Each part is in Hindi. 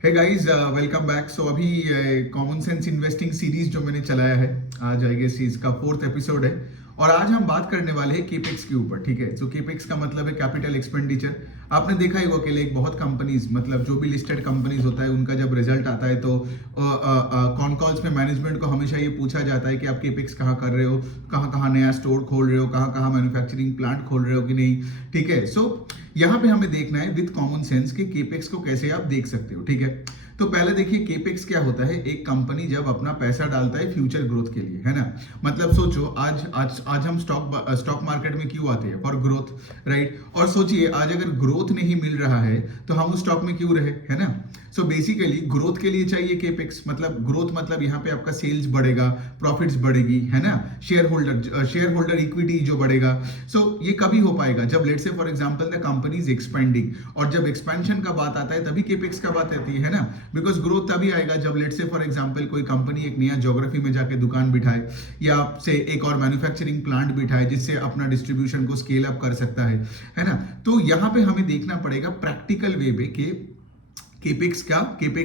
हे गाइस, वेलकम बैक। सो अभी कॉमन सेंस इन्वेस्टिंग सीरीज जो मैंने चलाया है, आज आई गेस इसका 4th एपिसोड है। और आज हम बात करने वाले हैं केपेक्स के ऊपर। ठीक है, सो केपेक्स का मतलब है कैपिटल एक्सपेंडिचर। आपने देखा ही होगा कि लाइक बहुत कंपनीज, मतलब जो भी लिस्टेड कंपनीज होता है, उनका जब रिजल्ट आता है तो कॉन कॉल्स में मैनेजमेंट को हमेशा ये पूछा जाता है कि आप केपेक्स कहाँ कर रहे हो, कहाँ कहाँ नया स्टोर खोल रहे हो, कहाँ कहाँ मैन्युफैक्चरिंग प्लांट खोल रहे हो कि नहीं। ठीक है, सो यहाँ पे हमें देखना है विद कॉमन सेंस कि केपेक्स को कैसे आप देख सकते हो। ठीक है, तो पहले देखिए केपेक्स क्या होता है। एक कंपनी जब अपना पैसा डालता है फ्यूचर ग्रोथ के लिए, है ना। मतलब सोचो आज आज आज हम स्टॉक मार्केट में क्यों आते हैं? For growth, right. और सोचिए आज अगर ग्रोथ नहीं मिल रहा है तो हम उस स्टॉक में क्यों रहे, है ना। सो बेसिकली ग्रोथ के लिए चाहिए केपेक्स। मतलब ग्रोथ मतलब यहाँ पे आपका सेल्स बढ़ेगा, प्रॉफिट्स बढ़ेगी, है ना। शेयर होल्डर इक्विटी जो बढ़ेगा। सो ये कभी हो पाएगा जब let's say for example the company is expanding. और जब एक्सपेंशन का बात आता है तभी केपेक्स का बात आती है ना। बिकॉज ग्रोथ तभी आएगा जब लेट्स से फॉर एग्जांपल कोई कंपनी एक नया ज्योग्राफी में जाके दुकान बिठाए, या से एक और मैन्युफैक्चरिंग प्लांट बिठाए जिससे अपना डिस्ट्रीब्यूशन को स्केल अप कर सकता है ना। तो यहाँ पे हमें देखना पड़ेगा प्रैक्टिकल वे में कि केपेक्स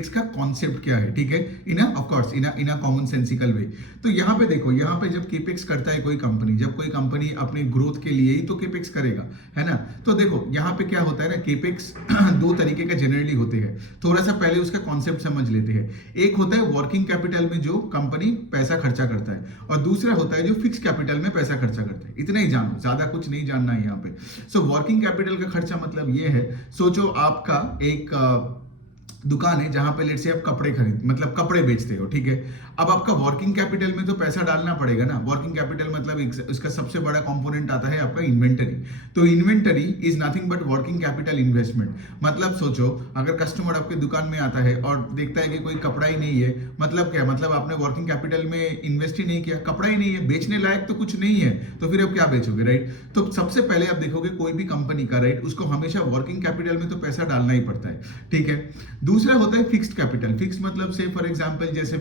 का कॉन्सेप्ट क्या है। ठीक है, in of course in common sensical way. तो यहाँ पे देखो, यहाँ पे जब केपेक्स करता है कोई कंपनी, जब कोई कंपनी अपने ग्रोथ के लिए ही तो केपेक्स करेगा, है ना। तो देखो यहाँ पे क्या होता है ना, केपेक्स दो तरीके का जनरली होते हैं। थोड़ा सा पहले उसका कॉन्सेप्ट समझ लेते हैं। एक होता है वर्किंग कैपिटल में जो कंपनी पैसा खर्चा करता है, और दूसरा होता है जो फिक्स कैपिटल में पैसा खर्चा करता है। इतना ही जानो, ज्यादा कुछ नहीं जानना है यहाँ पे। सो वर्किंग कैपिटल का खर्चा मतलब ये है, सोचो आपका एक दुकान है जहां पे लेट से आप मतलब कपड़े बेचते हो। ठीक है, अब आपका वर्किंग कैपिटल में तो पैसा डालना पड़ेगा ना। वर्किंग कैपिटल मतलब इसका सबसे बड़ा कंपोनेंट आता है आपका इन्वेंटरी। तो inventory is nothing but working capital investment. मतलब सोचो अगर कस्टमर आपके दुकान में आता है और देखता है कि कोई कपड़ा ही नहीं है, मतलब क्या, मतलब आपने वर्किंग कैपिटल में इन्वेस्ट ही नहीं किया, कपड़ा ही नहीं है, बेचने लायक तो कुछ नहीं है, तो फिर आप क्या बेचोगे, राइट। तो सबसे पहले आप देखोगे कोई भी कंपनी का, राइट, उसको हमेशा वर्किंग कैपिटल में तो पैसा डालना ही पड़ता है। ठीक है, दूसरा होता है फिक्स्ड कैपिटल। फिक्स मतलब से फॉर एग्जांपल जैसे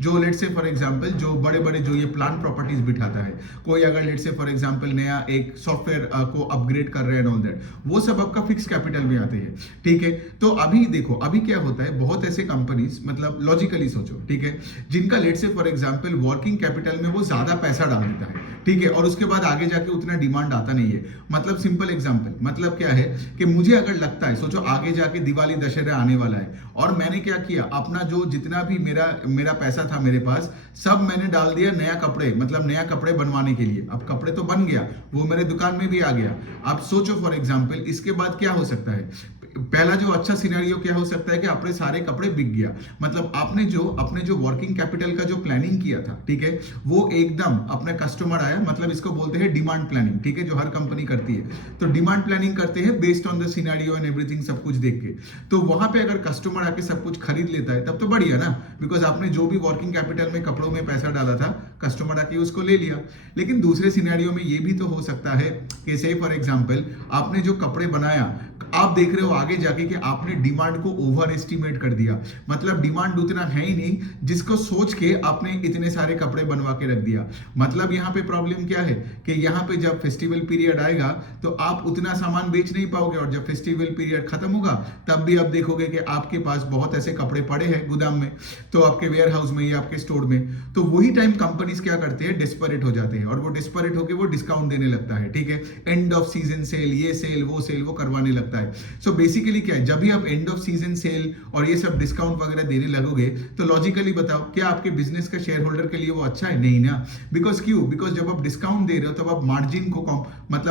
जो लेट से फॉर एग्जांपल जो बड़े बड़े जो ये प्लांट प्रॉपर्टीज बिठाता है, कोई अगर लेट से फॉर एग्जांपल नया एक सॉफ्टवेयर को अपग्रेड कर रहे हैं ऑल दैट, वो सब आपका फिक्स कैपिटल में आते हैं। ठीक है, तो अभी देखो अभी क्या होता है, बहुत ऐसे कंपनीज, मतलब लॉजिकली सोचो, ठीक है, जिनका late say for example working capital में वो ज्यादा पैसा डाल देता है। ठीक है, और उसके बाद आगे जाके उतना डिमांड आता नहीं है। मतलब सिंपल एग्जांपल, मतलब क्या है कि मुझे अगर लगता है, सोचो आगे जाके दिवाली दशहरा आने वाला है, और मैंने क्या किया, अपना जो जितना भी मेरा पैसा था मेरे पास, सब मैंने डाल दिया नया कपड़े, मतलब नया कपड़े बनवाने के लिए। अब कपड़े तो बन गया, वो मेरे दुकान में भी आ गया। अब सोचो फॉर एग्जांपल इसके बाद क्या हो सकता है। पहला जो अच्छा सिनेरियो क्या हो सकता है कि आपने सारे कपड़े बिक गया। मतलब आपने जो वर्किंग कैपिटल का जो प्लानिंग किया था, ठीक है, वो एकदम अपने कस्टमर आया, मतलब इसको बोलते हैं डिमांड प्लानिंग। ठीक है, जो हर कंपनी करती है, तो डिमांड प्लानिंग करते हैं based on the scenario and everything, सब कुछ देख के। तो वहां पे अगर कस्टमर आके सब कुछ खरीद लेता है तब तो बढ़िया ना, बिकॉज आपने जो भी वर्किंग कैपिटल में कपड़ों में पैसा डाला था, कस्टमर आके उसको ले लिया। लेकिन दूसरे सिनेरियो में ये भी तो हो सकता है कि से फॉर एग्जांपल आपने जो कपड़े बनाया, आप देख रहे हो आगे जाके कि आपने डिमांड को ओवर एस्टिमेट कर दिया। मतलब डिमांड उतना है ही नहीं जिसको सोच के आपने इतने सारे कपड़े बनवा के रख दिया। मतलब यहाँ पे प्रॉब्लम क्या है कि यहाँ पे जब फेस्टिवल पीरियड आएगा तो आप उतना सामान बेच नहीं पाओगे, और जब फेस्टिवल पीरियड खत्म होगा तब भी आप देखोगे कि आपके पास बहुत ऐसे कपड़े पड़े हैं गोदाम में, तो आपके वेयर हाउस में या आपके स्टोर में। तो वही टाइम कंपनीज क्या करते हैं, डिस्परेट हो जाते हैं, और वो डिस्परेट होकर वो डिस्काउंट देने लगता है। ठीक है, एंड ऑफ सीजन सेल, ये सेल वो करवाने लगता है। सो बेसिकली क्या है, जब भी आप एंड ऑफ सीजन सेल और ये सब डिस्काउंट वगैरह देने लगोगे तो लॉजिकली बताओ क्या आपके बिजनेस का शेयर होल्डर के लिए वो अच्छा है? नहीं ना। बिकॉज क्यों? बिकॉज जब आप डिस्काउंट दे रहे हो तब आप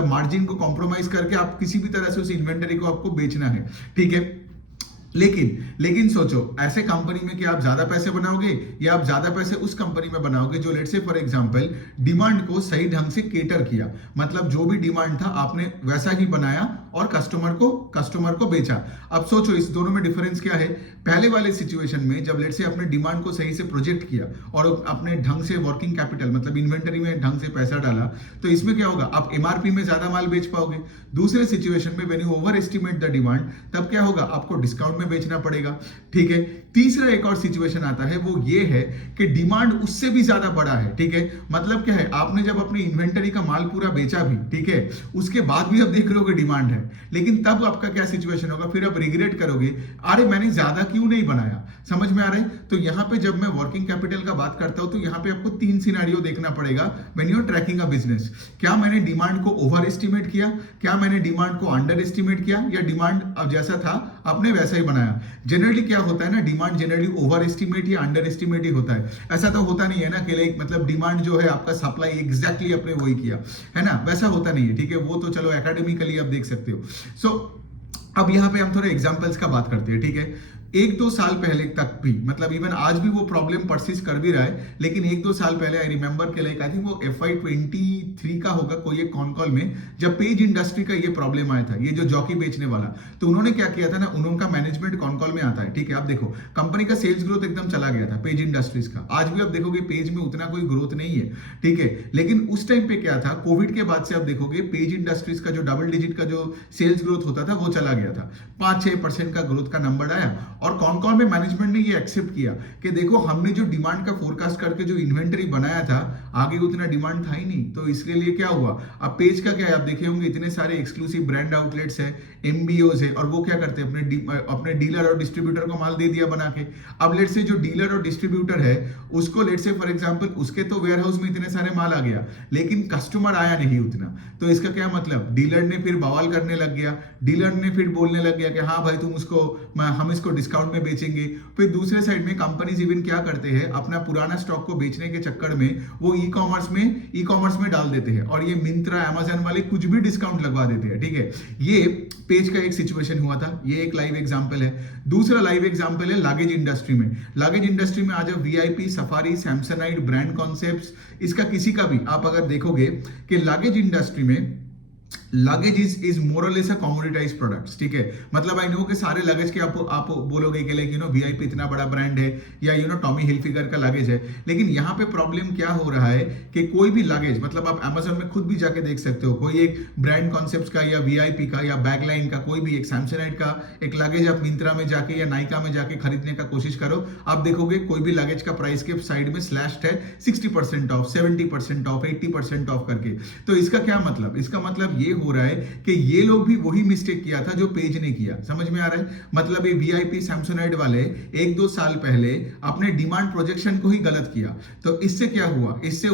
मार्जिन को कॉम्प्रोमाइज करके आप किसी भी तरह से उस इन्वेंटरी को आपको बेचना है। ठीक है, लेकिन सोचो ऐसे कंपनी में कि आप ज्यादा पैसे बनाओगे, या आप ज्यादा पैसे उस कंपनी में बनाओगे जो let's say for example demand को सही ढंग से केटर किया। मतलब जो भी डिमांड था आपने वैसा ही बनाया और कस्टमर को बेचा। अब सोचो इस दोनों में डिफरेंस क्या है। पहले वाले सिचुएशन में जब लेट से आपने डिमांड को सही से प्रोजेक्ट किया और अपने ढंग से वर्किंग कैपिटल मतलब इन्वेंटरी में ढंग से पैसा डाला, तो इसमें क्या होगा, आप एमआरपी में ज्यादा माल बेच पाओगे। दूसरे सिचुएशन में when you over estimate the demand, तब क्या होगा, आपको डिस्काउंट में बेचना पड़ेगा, ठीक है। तीसरा एक और सिचुएशन आता है, वो ये है कि डिमांड उससे भी ज्यादा बड़ा है, ठीक है। मतलब क्या है, आपने जब अपनी इन्वेंटरी का माल पूरा बेचा भी, ठीक है, उसके बाद भी आप देख रहे हो कि डिमांड है, लेकिन तब आपका क्या सिचुएशन होगा, फिर आप रिग्रेट करोगे, अरे मैंने ज्यादा क्यों नहीं बनाया। समझ में आ रहा है? तो यहाँ पे जब मैं वर्किंग कैपिटल का बात करता हूं तो यहाँ पे आपको 3 सिनेरियो देखना पड़ेगा when you are tracking a business. क्या मैंने डिमांड को ओवर एस्टिमेट किया, क्या मैंने डिमांड को अंडर एस्टिमेट किया, या डिमांड अब जैसा था आपने वैसा ही बनाया। जनरली क्या होता है ना, डिमांड जनरली ओवर एस्टिमेट या अंडर एस्टिमेट ही होता है। ऐसा तो होता नहीं है ना कि लाइक मतलब डिमांड जो है आपका सप्लाई एग्जैक्टली आपने वही किया है ना, वैसा होता नहीं है, ठीक है। वो तो चलो एकेडमिकली आप देख सकते हो। सो अब यहाँ पे हम थोड़े एग्जांपल्स का बात करते हैं, ठीक है। 1-2 साल पहले तक भी, मतलब इवन आज भी वो प्रॉब्लम परसिस्ट कर भी रहा है, लेकिन 1-2 साल पहले आई रिमेंबर के लाइक आई थिंक वो FY23 का होगा कोई एक कॉन कॉल में, जब पेज इंडस्ट्री का ये प्रॉब्लम आया था, ये जो जॉकी बेचने वाला, तो उन्होंने क्या किया था ना, उनका मैनेजमेंट कॉन कॉल में आता है, ठीक है। आप देखो कंपनी का सेल्स ग्रोथ एकदम चला गया था पेज इंडस्ट्रीज का। आज भी आप देखोगे पेज में उतना कोई ग्रोथ नहीं है, ठीक है। लेकिन उस टाइम पे क्या था, कोविड के बाद से आप देखोगे पेज इंडस्ट्रीज का जो डबल डिजिट का जो सेल्स ग्रोथ होता था वो चला गया था, 5-6% का ग्रोथ का नंबर आया। और कॉन कॉल में मैनेजमेंट ने ये एक्सेप्ट किया कि देखो हमने जो डिमांड का फोरकास्ट करके जो इन्वेंटरी बनाया था, आगे उतना डिमांड था ही नहीं, तो इसके लिए क्या हुआ। अब पेज का क्या है, आप देखे होंगे इतने सारे एक्सक्लूसिव ब्रांड आउटलेट्स है, MBOs है, और वो क्या करते हैं, अपने डीलर और डिस्ट्रीब्यूटर को माल दे दिया बना के। अब लेट से जो डीलर और डिस्ट्रीब्यूटर है उसको लेट से फॉर एग्जांपल उसके तो वेयर हाउस में इतने सारे माल आ गया, लेकिन कस्टमर आया नहीं उतना, तो इसका क्या मतलब, डीलर ने फिर बवाल करने लग गया, डीलर ने फिर बोलने लग गया कि हाँ भाई तुम उसको, हम इसको डिस्काउंट में बेचेंगे। फिर दूसरे साइड में कंपनीज इवन क्या करते हैं, अपना पुराना स्टॉक को बेचने के चक्कर में वो ई कॉमर्स में डाल देते हैं, और ये मिंत्रा अमेजन वाले कुछ भी डिस्काउंट लगवा देते हैं, ठीक है। ये पेज का एक सिचुएशन हुआ था, ये एक लाइव एग्जांपल है। दूसरा लाइव एग्जांपल है लागेज इंडस्ट्री में। लागेज इंडस्ट्री में आज VIP, सफारी, सैमसंगाइट, ब्रांड कॉन्सेप्ट्स, इसका किसी का भी आप अगर देखोगे कि लागेज इंडस्ट्री में लगेज इज मोर और लेस अ कमोडिटाइज्ड प्रोडक्ट्स, ठीक है। मतलब आई नो कि सारे लगेज के आप बोलोगे कि लाइक VIP इतना बड़ा ब्रांड है, या टॉमी हिलफिगर का लगेज है, लेकिन यहाँ पे प्रॉब्लम क्या हो रहा है कि कोई भी लगेज, मतलब आप अमेजन में खुद भी जाके देख सकते हो, कोई एक ब्रांड कॉन्सेप्ट्स का या VIP का या बैगलाइन का कोई भी एक सैमसंगाइट का एक लगेज आप मिंत्रा में जाके या नाइका में जाके खरीदने का कोशिश करो, आप देखोगे कोई भी लगेज का प्राइस के साइड में स्लैश्ड है 60% ऑफ, 70% ऑफ, 80% ऑफ करके। तो इसका क्या मतलब, इसका मतलब ये हो रहा है कि ये लोग भी वही मिस्टेक किया था जो पेज ने किया। समझ में आ रहा है? मतलब ये VIP सैमसंगाइट वाले 1-2 साल पहले अपने डिमांड प्रोजेक्शन को ही गलत किया, तो इससे क्या हुआ, इससे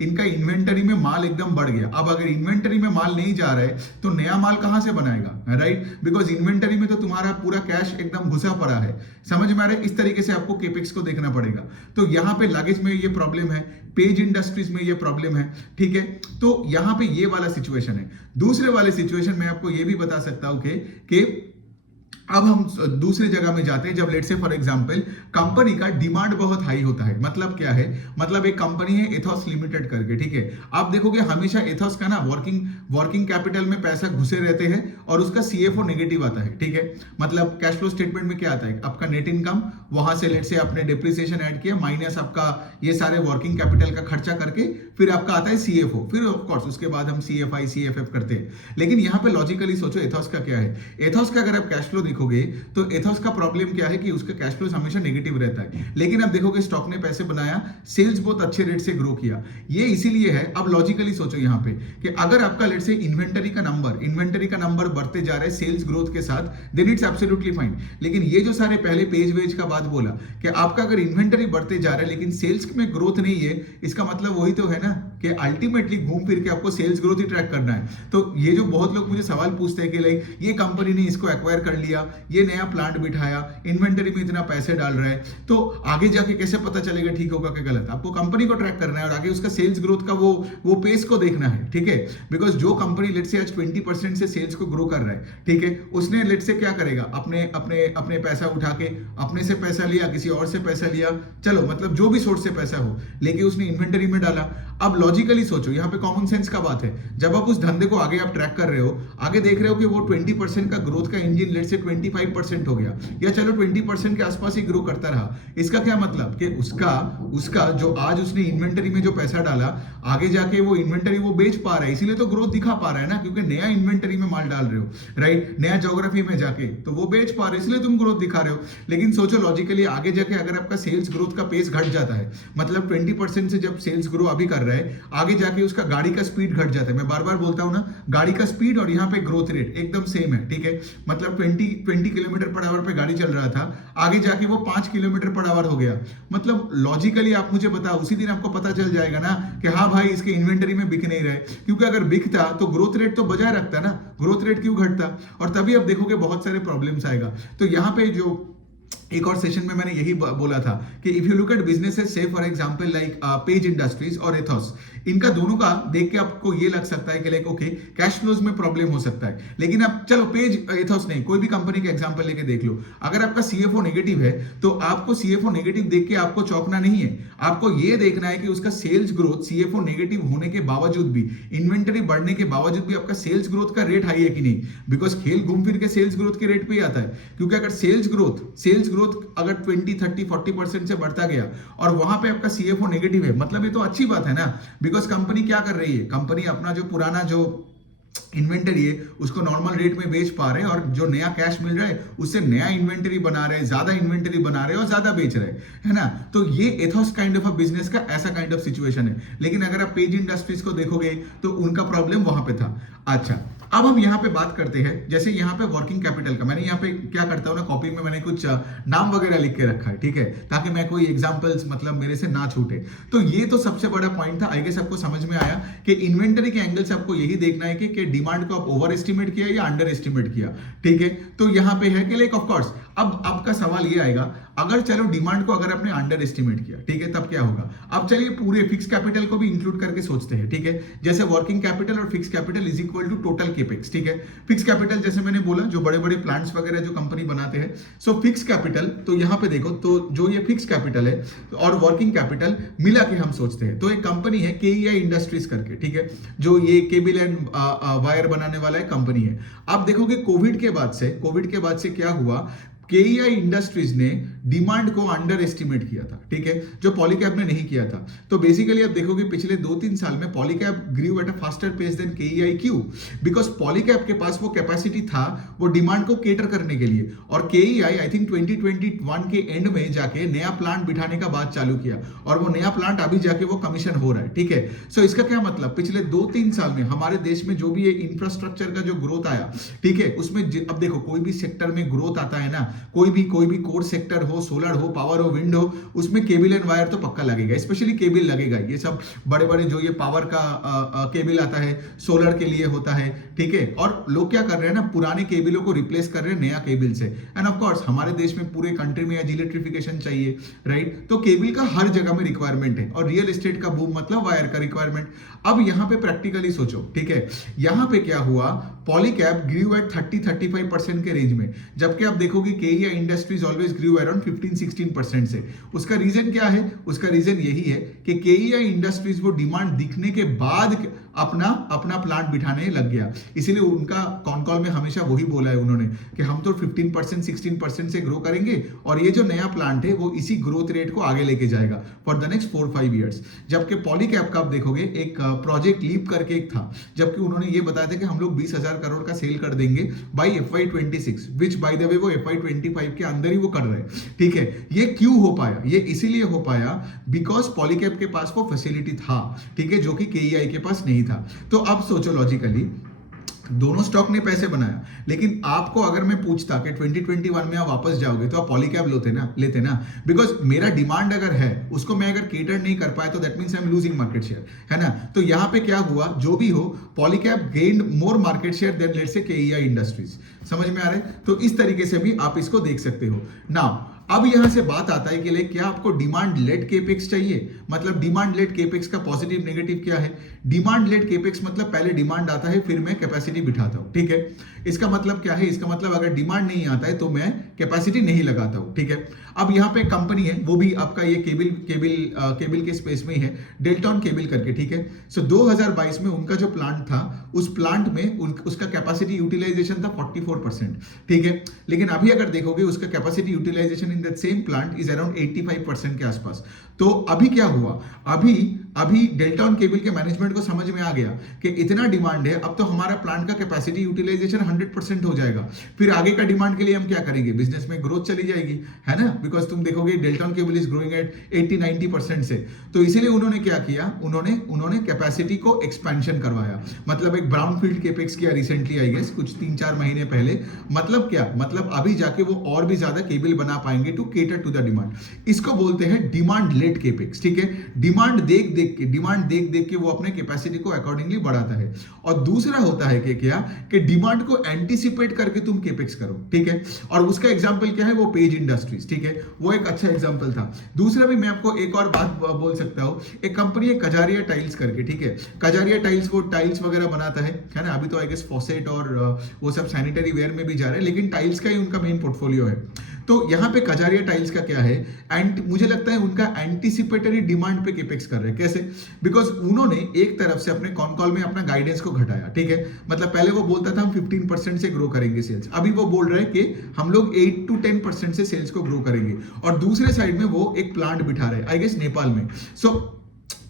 इनका इन्वेंटरी में माल एकदम बढ़ गया। अब अगर इन्वेंटरी में माल नहीं जा रहा है तो नया माल कहां से बनाएगा, राइट? बिकॉज इन्वेंटरी में तो तुम्हारा पूरा कैश एकदम घुसा पड़ा है। समझ में आ रहा है? इस तरीके से आपको केपेक्स को देखना पड़ेगा। तो यहां पे लगेज में ये प्रॉब्लम है, पेज इंडस्ट्रीज में ये प्रॉब्लम है, ठीक है। तो यहां पे ये वाला सिचुएशन है। दूसरे वाले सिचुएशन में आपको ये भी बता सकता हूं कि अब हम दूसरी जगह में जाते हैं, जब late say for example company का डिमांड बहुत हाई होता है। मतलब क्या है, मतलब एक कंपनी है एथॉस लिमिटेड करके, ठीक है। आप देखोगे हमेशा एथॉस का ना वर्किंग कैपिटल में पैसा घुसे रहते हैं और उसका CFO नेगेटिव आता है, ठीक है। मतलब कैश फ्लो स्टेटमेंट में क्या आता है, आपका नेट इनकम, वहां से लेट से आपने डेप्रिसिएशन ऐड किया, माइनस आपका ये सारे वर्किंग कैपिटल का खर्चा करके फिर आपका आता है CFO, फिर ऑफकोर्स उसके बाद हम CFI CFF करते हैं। लेकिन यहाँ पे लॉजिकली सोचो एथॉस का क्या है। एथॉस का अगर आप कैश फ्लो देखोगे तो एथॉस का प्रॉब्लम क्या है कि उसका कैश फ्लो हमेशा नेगेटिव रहता है। लेकिन अब देखोगे स्टॉक ने पैसे बनाया, सेल्स बहुत अच्छे रेट से ग्रो किया। ये इसीलिए है, अब लॉजिकली सोचो यहाँ पे कि अगर आपका लेट से इन्वेंटरी का नंबर बढ़ते जा रहा है सेल्स ग्रोथ के साथ, देन इट्स एब्सोल्युटली फाइन। लेकिन ये जो सारे पहले पेज वेज का बात बोला कि आपका अगर इन्वेंटरी बढ़ते जा रहा है लेकिन सेल्स में ग्रोथ नहीं है, इसका मतलब वही तो है ना कि अल्टीमेटली घूम फिर के आपको सेल्स ग्रोथ ही ट्रैक करना है। तो ये जो बहुत लोग मुझे सवाल पूछते हैं कि लाइक ये कंपनी ने इसको एक्वायर कर लिया, ये नया प्लांट बिठाया, इन्वेंटरी में इतना पैसे डाल रहा है, तो आगे जाके कैसे पता चलेगा ठीक होगा कि गलत? आपको कंपनी को ट्रैक करना है और आगे उसका सेल्स ग्रोथ का वो पेस को देखना है, ठीक है। बिकॉज जो कंपनी लेट से आज 20% से सेल्स को ग्रो कर रहा है, ठीक है, उसने लेट से क्या करेगा, अपने पैसा उठा के अपने से पैसा लिया, किसी और से पैसा लिया, चलो मतलब जो भी सोर्स से पैसा हो लेके उसने इन्वेंटरी में डाला। अब लॉजिकली सोचो, यहाँ पे कॉमन सेंस का बात है। जब आप उस धंधे को आगे आप ट्रैक कर रहे हो, आगे देख रहे हो कि वो 20% का ग्रोथ का इंजन लेट से 25% हो गया, या चलो 20% के आसपास ही ग्रो करता रहा, इसका क्या मतलब कि उसका जो आज उसने इन्वेंटरी में जो पैसा डाला, आगे जाके वो इन्वेंटरी वो बेच पा रहा है, इसीलिए तो ग्रोथ दिखा पा रहा है ना, क्योंकि नया इन्वेंटरी में माल डाल रहे हो, राइट, नया ज्योग्राफी में जाके, तो वो बेच पा रहे हो, इसलिए तुम ग्रोथ दिखा रहे हो। लेकिन सोचो लॉजिकली, आगे जाके अगर आपका सेल्स ग्रोथ का पेस घट जाता है, मतलब 20% से जब सेल्स ग्रो अभी कर रहा है, आगे जाके उसका गाड़ी का स्पीड घट जाता है। मैं बार बार बोलता हूं ना, गाड़ी का स्पीड और यहाँ पे ग्रोथ रेट एकदम सेम है, ठीक है, मतलब 20 किलोमीटर पर आवर पे गाड़ी चल रहा था, आगे जाके वो 5 किलोमीटर पर आवर हो गया। मतलब लॉजिकली आप मुझे बताओ, उसी दिन आपको पता चल जाएगा ना कि हाँ भाई इसके इन्वेंटरी में बिक नहीं रहे, क्योंकि अगर बिकता तो ग्रोथ रेट तो बजाय रखता ना, ग्रोथ रेट क्यों घटता? और तभी आप देखोगे बहुत सारे प्रॉब्लम्स आएगा। तो यहाँ पे जो एक और सेशन में मैंने यही बोला था कि if you look at businesses, say for example like Page Industries और एथॉस, इनका दोनों का देख के आपको ये लग सकता है कि लाइक ओके कैश फ्लोज में प्रॉब्लम हो सकता है, लेकिन अब चलो पेज एथॉस नहीं, कोई भी कंपनी का एग्जांपल लेके देख लो। अगर आपका सीएफओ नेगेटिव है तो आपको सीएफओ नेगेटिव देख के आपको चौंकना नहीं है, आपको ये देखना है कि उसका सेल्स ग्रोथ सीएफओ नेगेटिव होने के बावजूद भी, इन्वेंटरी बढ़ने के बावजूद भी आपका सेल्स ग्रोथ का रेट हाई है कि नहीं, बिकॉज खेल घूम फिर के सेल्स ग्रोथ के रेट पे ही आता है। क्योंकि अगर सेल्स ग्रोथ अगर 20, 30, 40% से बढ़ता गया और वहां पे आपका सीएफओ नेगेटिव है, मतलब ये तो अच्छी बात है ना, बिकॉज कंपनी क्या कर रही है, कंपनी अपना जो पुराना जो इन्वेंटरी है उसको नॉर्मल रेट में बेच पा रहे हैं, और जो नया कैश मिल रहा है उससे नया इन्वेंटरी बना रहे हैं, ज्यादा इन्वेंटरी बना रहे हैं और ज्यादा बेच रहे हैं, है ना। तो ये Athos kind of a business का ऐसा काइंड ऑफ सिचुएशन है। लेकिन अगर आप पेज इंडस्ट्रीज को देखोगे तो उनका प्रॉब्लम वहां पे था। अच्छा, अब हम यहाँ पे बात करते हैं, जैसे यहाँ पे वर्किंग कैपिटल का, मैंने यहाँ पे क्या करता हूँ ना, कॉपी में मैंने कुछ नाम वगैरह लिख के रखा है, ठीक है, ताकि मैं कोई एग्जांपल्स मतलब मेरे से ना छूटे। तो ये तो सबसे बड़ा पॉइंट था, आई गेस आपको समझ में आया कि इन्वेंटरी के एंगल से आपको यही देखना है कि डिमांड को आप ओवर एस्टिमेट किया या अंडर एस्टिमेट किया, ठीक है। तो यहाँ पे है कि लाइक ऑफ कोर्स अब आपका सवाल ये आएगा, अगर चलो डिमांड को अगर आपने अंडर एस्टिमेट किया, ठीक है, तब क्या होगा। अब चलिए पूरे फिक्स कैपिटल को भी इंक्लूड करके सोचते हैं, ठीक है, जैसे वर्किंग कैपिटल और fix capital is equal to total capex, ठीक है। फिक्स कैपिटल जैसे मैंने बोला जो बड़े बड़े प्लांट्स वगैरह जो कंपनी बनाते हैं, सो फिक्स कैपिटल, तो यहाँ पे देखो तो जो ये फिक्स कैपिटल है और वर्किंग कैपिटल मिला के हम सोचते हैं, तो एक कंपनी है केईआई इंडस्ट्रीज करके, ठीक है, जो ये केबल एंड वायर बनाने वाला एक कंपनी है। आप देखोगे कोविड के बाद से क्या हुआ, केईआई इंडस्ट्रीज ने डिमांड को अंडर एस्टिमेट किया था, ठीक है, जो पॉलीकैब ने नहीं किया था। तो बेसिकली आप देखोगे पिछले 2-3 साल में Polycab grew at a faster pace than KEI, क्यों? बिकॉज पॉलीकैब के पास वो कैपेसिटी था वो डिमांड को केटर करने के लिए, और केईआई आई थिंक 2021 के एंड में जाके नया प्लांट बिठाने का बात चालू किया, और वो नया प्लांट अभी जाके वो कमीशन हो रहा है, ठीक है। सो इसका क्या मतलब, पिछले 2-3 साल में हमारे देश में जो भी इंफ्रास्ट्रक्चर का जो ग्रोथ आया, ठीक है, उसमें अब देखो कोई भी सेक्टर में ग्रोथ आता है ना, कोई भी कोर सेक्टर हो, सोलर हो, पावर हो, विंड हो, उसमें केबल एंड वायर तो पक्का लगेगा, स्पेशली केबल लगेगा। ये सब बड़े बड़े जो ये पावर का केबल आता है सोलर के लिए होता है, ठीक है, और लोग क्या कर रहे हैं ना, पुराने केबलों को रिप्लेस कर रहे हैं नया केबल से। एंड ऑफ कोर्स हमारे देश में पूरे कंट्री में इलेक्ट्रिफिकेशन चाहिए, राइट, तो केबल का हर जगह में रिक्वायरमेंट है, और रियल एस्टेट का बूम मतलब वायर का रिक्वायरमेंट। अब यहाँ पे प्रैक्टिकली सोचो, ठीक है, यहाँ पे क्या हुआ, पॉलीकैब ग्रीव एट 30-35% के रेंज में, जबकि आप देखोगे KEI Industries always grew around 15-16% से। उसका रीजन क्या है? उसका रीजन यही है कि केईआई इंडस्ट्रीज वो डिमांड दिखने के बाद अपना प्लांट बिठाने लग गया। इसीलिए उनका कॉन में हमेशा वही बोला है उन्होंने कि हम तो 15%-16% से ग्रो करेंगे, और ये जो नया प्लांट है वो इसी ग्रोथ रेट को आगे लेके जाएगा फॉर द नेक्स्ट 4-5 ईयर्स। जबकि पॉलीकैब का आप देखोगे एक प्रोजेक्ट लीप करके एक था, जबकि उन्होंने ये बताया था कि हम लोग 20,000 करोड़ का सेल कर देंगे by FY26, which by the way वो FY25 के अंदर ही वो कर रहे हैं, ठीक है। ये क्यों हो पाया? ये इसीलिए हो पाया बिकॉज पॉलीकैब के पास वो फैसिलिटी था, ठीक है, जो कि केईआई के पास नहीं था। तो अब सोचो लॉजिकली दोनों स्टॉक ने पैसे बनाया, लेकिन आपको अगर मैं पूछता कि 2021 में आप वापस जाओगे तो आप पॉलीकैब लेते ना, बिकॉज मेरा डिमांड अगर है उसको मैं अगर केटर नहीं कर पाया तो that means I am losing market share, है ना। तो यहाँ पे क्या हुआ, जो भी हो, Polycab gained more market share then let's say KEI Industries. समझ में आ रहा है? तो इस तरीके से भी आप इसको देख सकते हो। नाउ अब यहां से बात आता है कि क्या आपको डिमांड लेड केपेक्स चाहिए, मतलब डिमांड लेड केपेक्स का पॉजिटिव नेगेटिव क्या है। डिमांड लेड केपेक्स मतलब पहले डिमांड आता है फिर मैं कैपेसिटी बिठाता हूं, ठीक है। इसका मतलब क्या है, इसका मतलब अगर डिमांड नहीं आता है तो मैं कैपेसिटी नहीं लगाता हूं, ठीक है। अब यहाँ पे कंपनी है, वो भी आपका ये केबल के स्पेस में ही है, डेल्टॉन केबल करके, ठीक है। सो 2022 में उनका जो प्लांट था, उस प्लांट में उसका कैपेसिटी यूटिलाइजेशन था 44%, ठीक है। लेकिन अभी अगर देखोगे उसका capacity utilisation in that same plant is around 85% के आसपास। तो अभी क्या हुआ, अभी डेल्टॉन केबल के मैनेजमेंट को समझ में आ गया कि इतना डिमांड है, अब तो हमारा प्लांट का कैपेसिटी यूटिलाइजेशन 100% हो जाएगा। फिर आगे का डिमांड के लिए हम क्या करेंगे, बिजनेस में ग्रोथ चली जाएगी, है ना। बिकॉज तुम देखोगे Dalton cable is growing at 80-90% से। तो इसीलिए उन्होंने क्या किया, उन्होंने कैपेसिटी को एक्सपेंशन करवाया, मतलब एक ब्राउनफील्ड केपेक्स किया रिसेंटली, आई गेस कुछ 3-4 महीने पहले। मतलब क्या, मतलब अभी जाके वो और भी ज्यादा केबल बना पाएंगे to cater to the demand. इसको बोलते हैं डिमांड लेड केपेक्स, ठीक है। डिमांड देख देख के वो अपने कैपेसिटी को अकॉर्डिंगली बढ़ाता है। और दूसरा होता है कि क्या, कि डिमांड को एंटीसिपेट करके तुम केपेक्स करो, ठीक है। और उसका एग्जांपल क्या है, वो पेज इंडस्ट्रीज, ठीक है, वो एक अच्छा एग्जांपल था। दूसरा भी मैं आपको एक और बात बोल सकता हूं, एक कंपनी है कजारिया टाइल्स करके, ठीक है। कजारिया टाइल्स वो टाइल्स वगैरह बनाता है ना। अभी तो आई गेस फॉसेट और वो सब सैनिटरी वेयर में भी जा रहे हैं, लेकिन टाइल्स का ही उनका मेन पोर्टफोलियो है। तो यहाँ पे कजारिया टाइल्स का क्या है, मुझे लगता है उनका एंटीसिपेटरी डिमांड पे केपेक्स कर रहे हैं। कैसे, बिकॉज उन्होंने एक तरफ से अपने कॉन कॉल में अपना गाइडेंस को घटाया, ठीक है। मतलब पहले वो बोलता था हम 15% से ग्रो करेंगे सेल्स, अभी वो बोल रहे हैं कि हम लोग 8-10% से सेल्स को ग्रो करेंगे। और दूसरे साइड में वो एक प्लांट बिठा रहे हैं, आई गेस नेपाल में। सो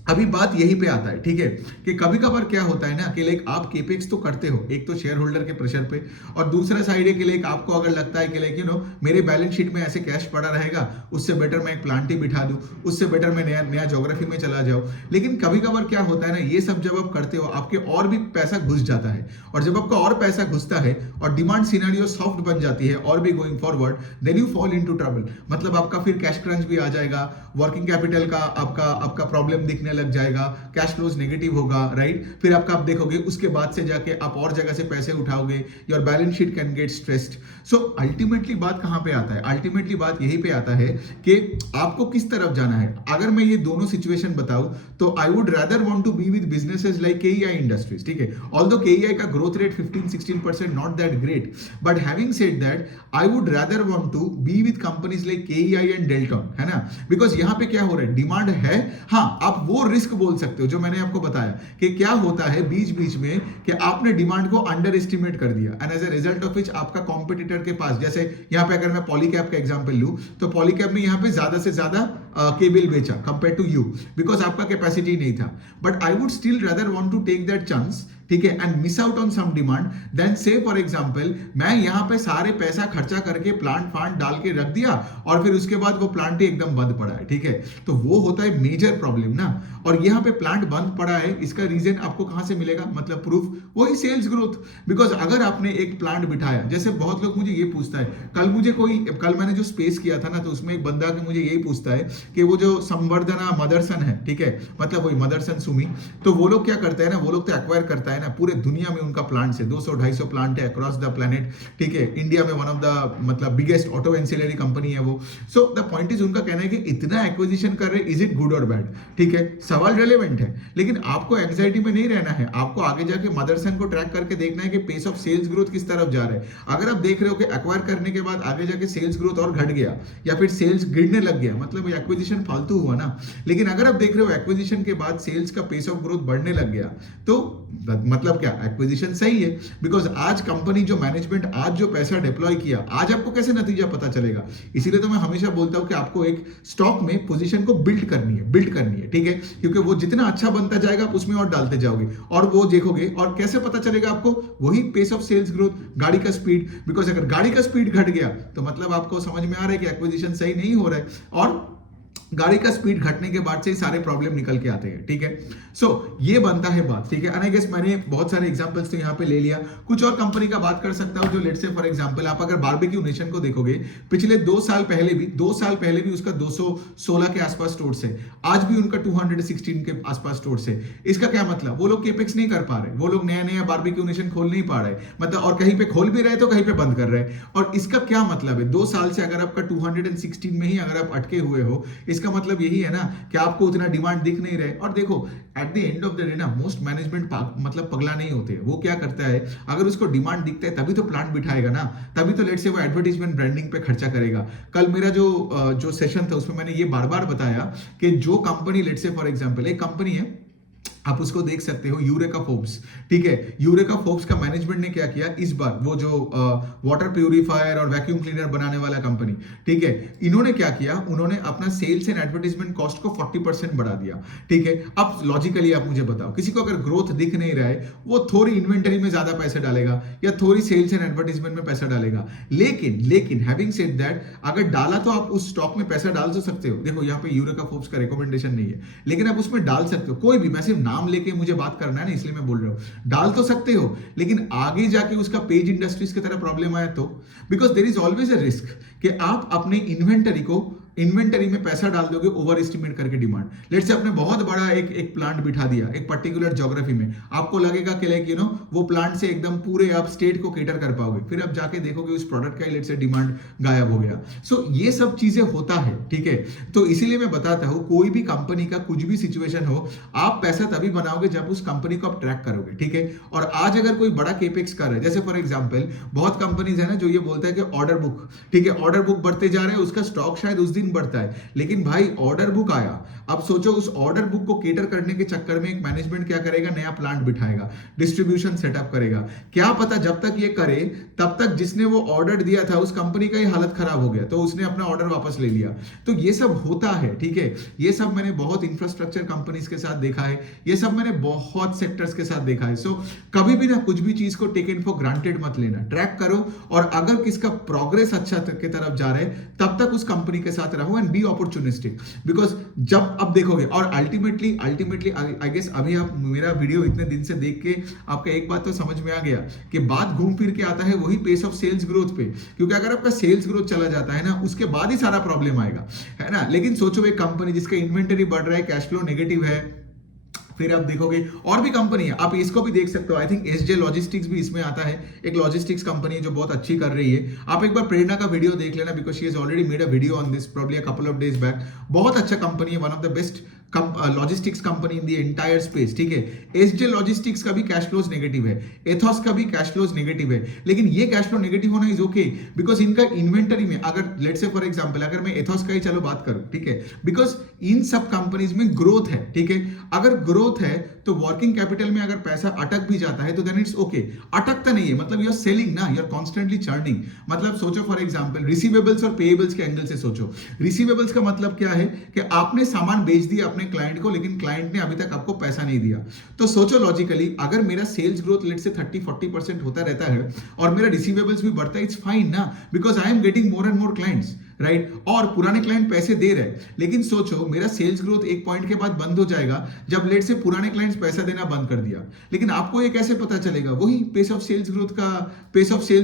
अभी बात यही पे आता है, ठीक है, कि कभी कभार क्या होता है ना कि लाइक आप केपेक्स तो करते हो, एक तो शेयर होल्डर के प्रेशर पे, और दूसरा साइड है कि लाइक आपको अगर लगता है कि लाइक मेरे बैलेंस शीट में ऐसे कैश पड़ा रहेगा, उससे बेटर मैं एक प्लांट ही बिठा दूं, उससे बेटर मैं नया ज्योग्राफी में चला जाऊं। लेकिन कभी कभार क्या होता है ना, ये सब जब आप करते हो आपके और भी पैसा घुस जाता है, और जब आपका और पैसा घुसता है और डिमांड सिनेरियो सॉफ्ट बन जाती है और भी going forward, then you fall into trouble. मतलब आपका फिर कैश क्रंच भी आ जाएगा, वर्किंग कैपिटल का आपका प्रॉब्लम दिखने लग जाएगा, कैश फ्लोज नेगेटिव होगा, राइट। फिर आप देखोगे उसके बाद से जाके आप और जगह से पैसे उठाओगे, your balance sheet can get stressed. So ultimately बात कहां पे आता है, अल्टीमेटली बात यही पे आता है कि आपको किस तरफ जाना है। अगर मैं ये दोनों सिचुएशन बताऊं तो I would rather want to be with businesses like KEI industries, ठीक है। ऑल्दो केईआई का growth rate 15-16% not that great, but having said that I would rather want to be with companies like KEI and Delton, है ना। बिकॉज यहां पे क्या हो रहा है, डिमांड है, हाँ आप वो रिस्क बोल सकते हो जो मैंने आपको बताया कि क्या होता है बीच बीच में कि आपने डिमांड को अंडर एस्टिमेट कर दिया, and as a result of which आपका कॉम्पिटिटर के पास, जैसे यहां पे अगर मैं पॉलीकैब का एग्जांपल लूं तो पॉलीकैब ने यहां पे ज्यादा से ज्यादा केबल बेचा कंपेयर टू यू, बिकॉज आपका कैपेसिटी नहीं था। But I would still rather want to take that chance, ठीक है, and miss out on some demand then say for example मैं यहां पे सारे पैसा खर्चा करके प्लांट डाल के रख दिया और फिर उसके बाद वो प्लांट ही एकदम बंद पड़ा है, ठीक है। तो वो होता है मेजर प्रॉब्लम ना। और यहां पे प्लांट बंद पड़ा है, इसका रीजन आपको कहां से मिलेगा, मतलब प्रूफ वही सेल्स ग्रोथ। बिकॉज अगर आपने एक प्लांट बिठाया, जैसे बहुत लोग मुझे ये पूछता है, कल मैंने जो स्पेस किया था ना, तो उसमें एक बंदा के मुझे यही पूछता है कि वो जो संवर्धना मदरसन है, ठीक है, मतलब वही मदरसन सुमी, तो वो लोग क्या करते हैं ना, वो लोग तो एक्वायर करता है ना, पूरे दुनिया में उनका प्लांट्स है, 200-250 प्लांट है अक्रॉस द प्लेनेट, ठीक है। इंडिया में वन ऑफ द मतलब बिगेस्ट ऑटो एंसिलरी कंपनी है वो। सो द पॉइंट इज, उनका कहना है कि इतना एक्विजिशन कर रहे, इज इट गुड और बैड, ठीक है। सवाल रेलेवेंट है, लेकिन आपको एंग्जाइटी में नहीं रहना है, आपको आगे जाके मदरसन को ट्रैक करके देखना है कि पेस ऑफ सेल्स ग्रोथ किस तरफ जा रहा है। अगर आप देख रहे हो कि एक्वायर करने के बाद आगे जाके सेल्स ग्रोथ और घट गया या फिर सेल्स गिरने लग गया, मतलब एक्विजिशन फालतू हुआ ना। लेकिन अगर आप देख रहे हो एक्विजिशन के बाद सेल्स का पेस ऑफ ग्रोथ बढ़ने लग गया, तो मतलब क्या, एक्विजिशन सही है। बिकॉज आज कंपनी जो मैनेजमेंट आज जो पैसा डिप्लॉय किया, आज आपको कैसे नतीजा पता चलेगा। इसीलिए तो मैं हमेशा बोलता हूं कि आपको एक स्टॉक में पोजीशन को बिल्ड करनी है, ठीक है, क्योंकि वो जितना अच्छा बनता जाएगा आप उसमें और डालते जाओगे और वो देखोगे। और कैसे पता चलेगा आपको, वही पेस ऑफ सेल्स ग्रोथ, गाड़ी का स्पीड। बिकॉज अगर गाड़ी का स्पीड घट गया तो मतलब आपको समझ में आ रहा है कि एक्विजिशन सही नहीं हो रहा है, और गाड़ी का स्पीड घटने के बाद से ही सारे प्रॉब्लम निकल के आते हैं, ठीक है। सो ये बनता है बात, ठीक है। एंड आई गेस मैंने बहुत सारे एग्जांपल्स तो यहाँ पे ले लिया। कुछ और कंपनी का बात कर सकता हूँ जो लेट्स से फॉर एग्जांपल आप अगर बारबेक्यू नेशन को देखोगे, पिछले 2 साल पहले भी उसका 216 के आसपास स्टोर्स है, आज भी उनका 216 के आसपास स्टोर्स है। इसका क्या मतलब, वो लोग केपेक्स नहीं कर पा रहे, वो लोग नया बारबेक्यू नेशन खोल नहीं पा रहे, मतलब, और कहीं पे खोल भी रहे तो कहीं पे बंद कर रहे हैं। और इसका क्या मतलब है, 2 साल से अगर आपका 216 में ही अगर आप अटके हुए हो, इसका इसका मतलब यही है ना कि आपको उतना डिमांड दिख नहीं रहे। और देखो at the end of the day ना मोस्ट मैनेजमेंट मतलब पगला नहीं होते, वो क्या करता है अगर उसको डिमांड दिखता है तभी तो प्लांट बिठाएगा ना, तभी तो लेट्स से वो एडवर्टाइजमेंट ब्रांडिंग पे खर्चा करेगा। कल मेरा जो सेशन था उसमें मैंने ये बार बार बताया कि जो company let's say for example एक कंपनी है, आप उसको देख सकते हो यूरेका फोर्ब्स, ठीक है। यूरेका फोर्ब्स का मैनेजमेंट ने क्या किया इस बार, वो जो वाटर प्यूरिफायर और वैक्यूम क्लीनर बनाने वाला कंपनी, ठीक है, इन्होंने क्या किया, उन्होंने अपना सेल्स एंड एडवर्टाइजमेंट कॉस्ट को 40% बढ़ा दिया, ठीक है। अब लॉजिकली आप मुझे बताओ, किसी को अगर ग्रोथ दिख नहीं रहा है वो थोड़ी इन्वेंटरी में ज्यादा पैसे डालेगा या थोड़ी सेल्स एंड एडवर्टाइजमेंट में पैसा डालेगा। लेकिन हैविंग सेड दैट, अगर डाला तो आप उस स्टॉक में पैसा डाल तो सकते हो। देखो यहाँ पे यूरेका फोर्ब्स का रिकमेंडेशन नहीं है, लेकिन आप उसमें डाल सकते हो। कोई भी, मैं सिर्फ नाम लेके मुझे बात करना है ना, इसलिए मैं बोल रहा हूं, डाल तो सकते हो, लेकिन आगे जाके उसका पेज इंडस्ट्रीज की तरह प्रॉब्लम आया तो, because there is always a risk कि आप अपने इन्वेंटरी में पैसा डाल दोगे ओवर एस्टिमेट करके डिमांड। लेट्स से आपने बहुत बड़ा एक प्लांट बिठा दिया एक पर्टिकुलर ज्योग्राफी में, आपको लगेगा कि लाइक वो प्लांट से एकदम पूरे आप स्टेट को केटर कर पाओगे, फिर आप जाके देखोगे उस प्रोडक्ट का लेट्स से डिमांड गायब हो गया। सो ये सब चीजें होता है, ठीक है। तो इसीलिए मैं बताता हूं, कोई भी कंपनी का कुछ भी सिचुएशन हो, आप पैसा तभी बनाओगे जब उस कंपनी को आप ट्रैक करोगे, ठीक है। और आज अगर कोई बड़ा केपेक्स कर रहा है, जैसे फॉर एग्जांपल बहुत कंपनीज है ना जो ये बोलता है कि ऑर्डर बुक, ठीक है, ऑर्डर बुक बढ़ते जा रहे हैं, उसका स्टॉक शायद उस दिन बढ़ता है, लेकिन भाई ऑर्डर बुक आया, अब सोचो उस ऑर्डर बुक को केटर करने के चक्कर में एक मैनेजमेंट क्या करेगा, नया प्लांट बिठाएगा, डिस्ट्रीब्यूशन सेटअप करेगा। क्या पता जब तक ये करे तब तक जिसने वो ऑर्डर दिया था उस कंपनी का ही हालत खराब हो गया, तो उसने अपना ऑर्डर वापस ले लिया। तो ये सब होता है, ठीक है। ये सब मैंने बहुत इंफ्रास्ट्रक्चर कंपनीज के साथ देखा है, ये सब मैंने बहुत सेक्टर्स के साथ देखा है। सो कभी भी ना कुछ भी चीज को टेकन फॉर ग्रांटेड मत लेना, ट्रैक करो, और अगर किसका प्रोग्रेस अच्छा की तरफ जा रहा है तब तक उस कंपनी के साथ रहो एंड बी अपॉर्चुनिस्टिक। बिकॉज जब अब देखोगे, और अल्टीमेटली आई गेस अभी आप मेरा वीडियो इतने दिन से देख के आपका एक बात तो समझ में आ गया कि बात घूम फिर के आता है वही पेस ऑफ सेल्स ग्रोथ पे, क्योंकि अगर आपका सेल्स ग्रोथ चला जाता है ना उसके बाद ही सारा प्रॉब्लम आएगा, है ना। लेकिन सोचो एक कंपनी जिसका इन्वेंटरी बढ़ रहा है, कैश फ्लो नेगेटिव है, फिर आप देखोगे और भी कंपनी है, आप इसको भी देख सकते हो। आई थिंक एसजे लॉजिस्टिक्स भी इसमें आता है, एक लॉजिस्टिक्स कंपनी है जो बहुत अच्छी कर रही है। आप एक बार प्रेरणा का वीडियो देख लेना, because she has already made a video on this probably a couple of days back. बहुत अच्छा कंपनी है, one of the best logistics company in the entire space, ठीक है। एसजे लॉजिस्टिक्स का भी कैश फ्लोज नेगेटिव है, एथॉस का भी कैश फ्लोज नेगेटिव है, लेकिन ये कैश फ्लो नेगेटिव होना इज ओके, बिकॉज इनका इन्वेंटरी में अगर लेट्स से फॉर एग्जांपल अगर मैं एथॉस का ही चलो बात करूं, ठीक है, बिकॉज इन सब कंपनीज में ग्रोथ है, ठीक है। अगर ग्रोथ है तो वर्किंग कैपिटल में अगर पैसा अटक भी जाता है तो देन इट्स ओके। अटकता नहीं है मतलब यू आर सेलिंग ना, यू आर कॉन्स्टेंटली चर्निंग। मतलब सोचो फॉर एग्जांपल रिसीवेबल्स और पेएबल्स के एंगल से सोचो। रिसीवेबल्स का मतलब क्या है कि आपने सामान बेच दिया अपने क्लाइंट को, लेकिन क्लाइंट ने अभी तक आपको पैसा नहीं दिया। तो सोचो लॉजिकली अगर मेरा सेल्स ग्रोथ लेट से 30-40% होता रहता है और मेरा रिसीवेबल्स भी बढ़ता है, इट्स फाइन ना, because I am getting more and more clients, right. और पुराने क्लाइंट पैसे दे रहे हैं, लेकिन सोचो मेरा सेल्स ग्रोथ एक पॉइंट के बाद बंद हो जाएगा जब लेट से पुराने क्लाइंट्स पैसा देना बंद कर दिया। लेकिन आपको ये कैसे पता चलेगा? वही पेस ऑफ सेल्स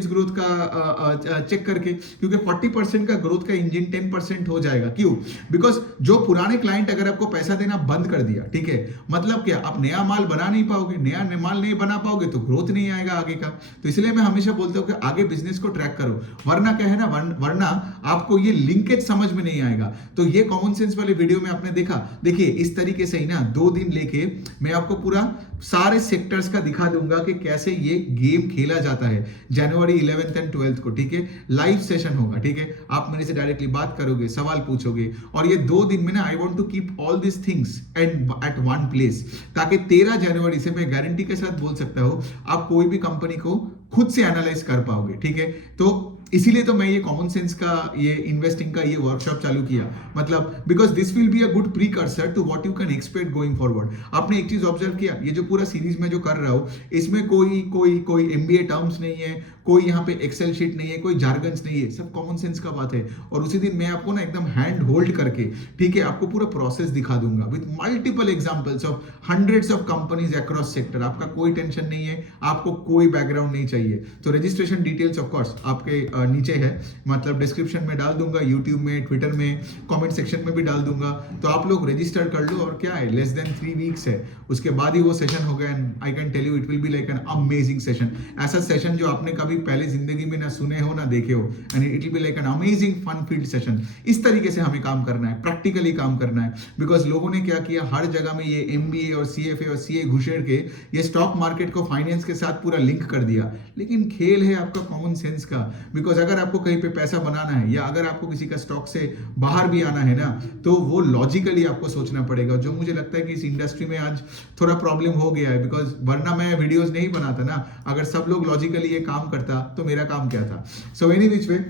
ग्रोथ का चेक करके, क्योंकि 40% का ग्रोथ का इंजन 10% हो जाएगा। क्यों? बिकॉज जो पुराने क्लाइंट अगर आपको पैसा देना बंद कर दिया, ठीक है, मतलब क्या आप नया माल बना नहीं पाओगे, नया माल नहीं बना पाओगे तो ग्रोथ नहीं आएगा आगे का। तो इसलिए मैं हमेशा बोलता हूं कि आगे बिजनेस को ट्रैक करो, वरना क्या है ना, वरना आपको ये लिंकेज समझ में नहीं आएगा। तो ये कॉमन सेंस वाले वीडियो में आपने देखा, देखिए इस तरीके से ही ना 2 दिन लेके मैं आपको पूरा सारे सेक्टर्स का दिखा दूंगा कि कैसे ये गेम खेला जाता है। जनवरी 11th एंड 12th को, ठीक है, लाइव सेशन होगा, ठीक है। आप मेरे से डायरेक्टली बात करोगे, सवाल पूछोगे, और ये 2 दिन में ना I want to keep all this things at one place, ताकि 13 जनवरी से मैं गारंटी के साथ बोल सकता हूं आप कोई भी कंपनी को खुद से एनालाइज कर पाओगे, ठीक है। तो इसीलिए तो मैं ये कॉमन सेंस का, ये इन्वेस्टिंग का ये वर्कशॉप चालू किया, मतलब because this will be a good precursor to what you can expect going forward. आपने एक चीज ऑब्जर्व किया, ये जो पूरा सीरीज में जो कर रहा हूं इसमें कोई एमबीए टर्म्स नहीं है, कोई यहाँ पे एक्सेल शीट नहीं है, कोई जार्गन्स नहीं है, सब कॉमन सेंस का बात है। और उसी दिन मैं आपको ना एकदम हैंड होल्ड करके, ठीक है, आपको पूरा प्रोसेस दिखा दूंगा with multiple examples of hundreds of companies across sector. आपका कोई टेंशन नहीं है, आपको कोई बैकग्राउंड नहीं चाहिए। तो रजिस्ट्रेशन डिटेल्स ऑफ कोर्स आपके नीचे है, मतलब डिस्क्रिप्शन में डाल दूंगा, यूट्यूब में, ट्विटर में, कमेंट सेक्शन में भी डाल दूंगा, तो आप लोग रजिस्टर कर लो। और क्या है, लेस देन 3 वीक्स है, उसके बाद ही वो सेशन होगा and I can tell you it will be like an amazing session. ऐसा सेशन जो आपने कभी पहले जिंदगी में ना सुने हो ना देखे हो, and it will be like an amazing fun filled session. इस तरीके से हमें काम करना है, प्रैक्टिकली काम करना है, बिकॉज लोगों ने क्या किया, हर जगह में ये MBA और CFA और CA घुसेड़ के ये स्टॉक मार्केट को फाइनेंस के साथ पूरा लिंक कर दिया। लेकिन खेल है आपका कॉमन सेंस का, बिकॉज अगर आपको कहीं पे पैसा बनाना है या अगर आपको किसी का स्टॉक से बाहर भी आना है ना, तो वो लॉजिकली आपको सोचना पड़ेगा, जो मुझे लगता है कि इस इंडस्ट्री में आज थोड़ा प्रॉब्लम हो गया है, बिकॉज वरना मैं वीडियोस नहीं बनाता ना। अगर सब लोग लॉजिकली ये काम करता तो मेरा काम क्या था। So any which way,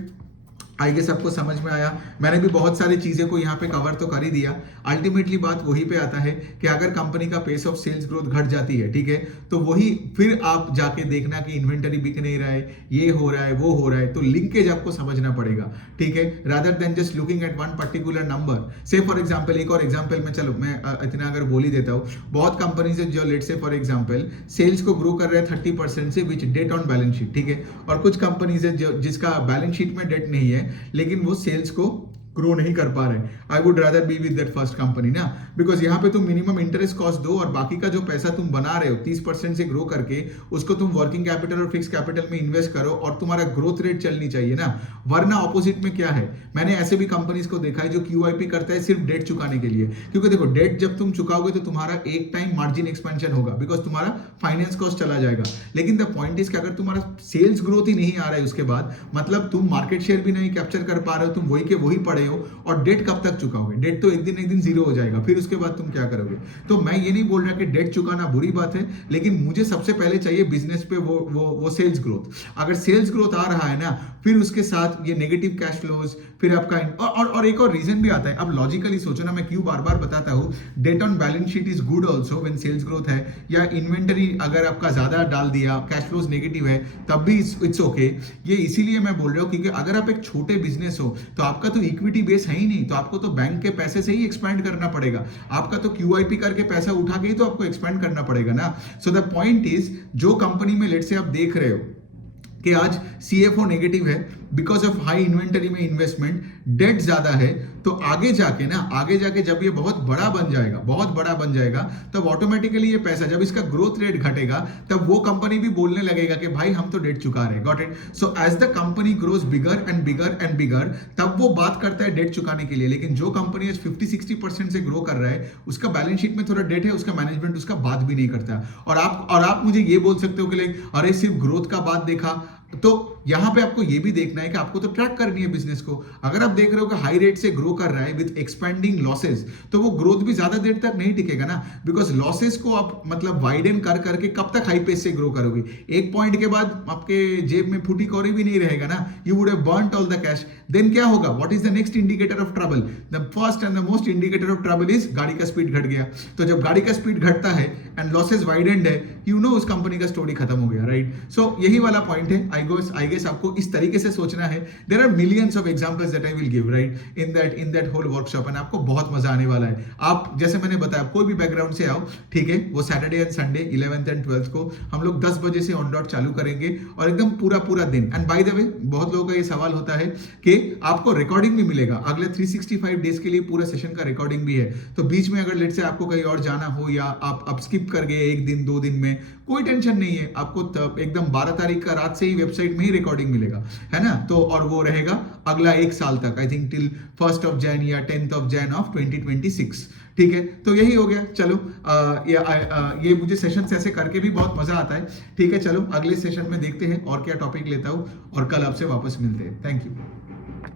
I guess आपको समझ में आया। मैंने भी बहुत सारी चीजें को यहाँ पे कवर तो कर ही दिया। अल्टीमेटली बात वही पे आता है कि अगर कंपनी का पेस ऑफ सेल्स ग्रोथ घट जाती है, ठीक है, तो वही फिर आप जाके देखना कि इन्वेंटरी बिक नहीं रहा है, ये हो रहा है, वो हो रहा है, तो लिंकेज आपको समझना पड़ेगा, ठीक है, rather than just looking at one particular number. से फॉर एग्जाम्पल, एक और एग्जाम्पल में, चलो मैं इतना अगर बोल ही देता हूँ, बहुत कंपनीज है जो let's say for example sales को ग्रो कर रहे हैं 30% से, which debt on balance sheet, ठीक है, और कुछ कंपनीज है जो जिसका बैलेंस शीट में डेट नहीं है लेकिन वो सेल्स को ग्रो नहीं कर पा रहे। आई would rather be with that first company ना, बिकॉज यहाँ पे तुम मिनिमम इंटरेस्ट कॉस्ट दो और बाकी का जो पैसा तुम बना रहे हो 30% से ग्रो करके, उसको तुम वर्किंग कैपिटल और फिक्स कैपिटल में इन्वेस्ट करो और तुम्हारा ग्रोथ रेट चलनी चाहिए ना। वरना ऑपोजिट में क्या है, मैंने ऐसे भी कंपनीज को देखा है जो QIP करता है सिर्फ डेट चुकाने के लिए, क्योंकि देखो डेट जब तुम चुकाओगे तो तुम्हारा एक टाइम मार्जिन एक्सपेंशन होगा, बिकॉज तुम्हारा फाइनेंस कॉस्ट चला जाएगा। लेकिन द पॉइंट इज कि अगर तुम्हारा सेल्स ग्रोथ ही नहीं आ रहा है उसके बाद, मतलब तुम मार्केट शेयर भी नहीं कैप्चर कर पा रहे हो, तुम वही के वही पड़े हो, और डेट कब तक चुकाओगे? डेट तो एक दिन जीरो हो जाएगा, फिर उसके बाद तुम क्या करोगे? तो मैं ये नहीं बोल रहा कि डेट चुकाना बुरी बात है, लेकिन मुझे सबसे पहले चाहिए बिजनेस पे वो सेल्स ग्रोथ। अगर सेल्स ग्रोथ आ रहा है ना, फिर उसके साथ ये नेगेटिव कैश फ्लोज, फिर आपका और एक और रीजन भी आता है। अब लॉजिकली सोचो ना, मैं क्यों बार बार बताता हूं, debt on balance sheet is good also when sales growth है, या इन्वेंटरी अगर आपका ज्यादा डाल दिया, कैश फ्लोज नेगेटिव है, तब भी इट्स ओके। ये इसीलिए मैं बोल रहा हूं क्योंकि अगर आप एक छोटे बिजनेस हो तो आपका तो इक्विटी बेस है ही नहीं, तो आपको तो बैंक के पैसे से ही एक्सपेंड करना पड़ेगा। आपका तो QIP करके पैसा उठा के ही तो आपको एक्सपेंड करना पड़ेगा ना। सो द पॉइंट इज, जो कंपनी में लेट से आप देख रहे हो कि आज CFO नेगेटिव है बिकॉज ऑफ हाई इन्वेंटरी में इन्वेस्टमेंट, डेट ज्यादा है, तो आगे जाके जब ये बहुत बड़ा बन जाएगा तब ऑटोमेटिकली ये पैसा, जब इसका ग्रोथ रेट घटेगा, तब वो कंपनी भी बोलने लगेगा कि भाई हम तो डेट चुका रहे हैं। Got it? So as the company grows bigger and bigger and bigger, तब वो बात करता है डेट चुकाने के लिए। लेकिन जो कंपनी आज 50-60% से ग्रो कर रहा है, उसका बैलेंस शीट में थोड़ा डेट है, उसका मैनेजमेंट उसका बात भी नहीं करता। और आप मुझे ये बोल सकते हो कि लाइक अरे सिर्फ ग्रोथ का बात देखा, तो यहां पे आपको ये भी देखना है कि आपको तो ट्रैक करनी है बिजनेस को। अगर आप देख रहे हो कि हाई रेट से ग्रो कर रहा है विद एक्सपेंडिंग लॉसेस, तो वो ग्रोथ भी ज्यादा देर तक नहीं टिकेगा ना, बिकॉज लॉसेस को आप मतलब वाइडन कर करके कब तक हाई पेस से ग्रो करोगे? एक पॉइंट के बाद आपके जेब में फूटी कौड़ी भी नहीं रहेगा ना, you would have burned all the cash. Then क्या होगा? What is the next indicator of trouble? The first and the most indicator of trouble is गाड़ी का स्पीड घट गया। तो जब गाड़ी का स्पीड घटता है एंड लॉसेस वाइडेंड है, यू नो उस कंपनी का स्टोरी खत्म हो गया, राइट? सो यही वाला पॉइंट है। आई गेस आपको इस तरीके से सोचना है। There are millions of examples that I will give, right, in that whole workshop, and आपको बहुत मजा आने वाला है। आप जैसे मैंने बताया, कोई भी बैकग्राउंड से आओ, ठीक है, वो Saturday and Sunday 11th and 12th को हम लोग 10 बजे से ऑन डॉट चालू करेंगे, और एकदम पूरा दिन। एंड बाय द वे, बहुत लोगों का ये सवाल होता है कि आपको रिकॉर्डिंग भी मिलेगा अगले 365 डेज के लिए, पूरे सेशन का रिकॉर्डिंग भी है। तो बीच में अगर लेट से आपको कहीं और जाना हो, या आप स्किप कर गए 1 दिन 2 दिन में, कोई टेंशन नहीं है, आपको एकदम 12 तारीख का रात से ही वेबसाइट में ही रिकॉर्डिंग मिलेगा, है ना? तो और वो रहेगा अगला 1 साल तक, I think till 1st of Jan या 10th of Jan of 2026, ठीक है? तो यही हो गया। चलो ये मुझे सेशन ऐसे करके भी बहुत मजा आता है, ठीक है? चलो अगले सेशन में देखते हैं और क्या टॉपिक लेता हूं, और कल आपसे वापस मिलते हैं। Thank you.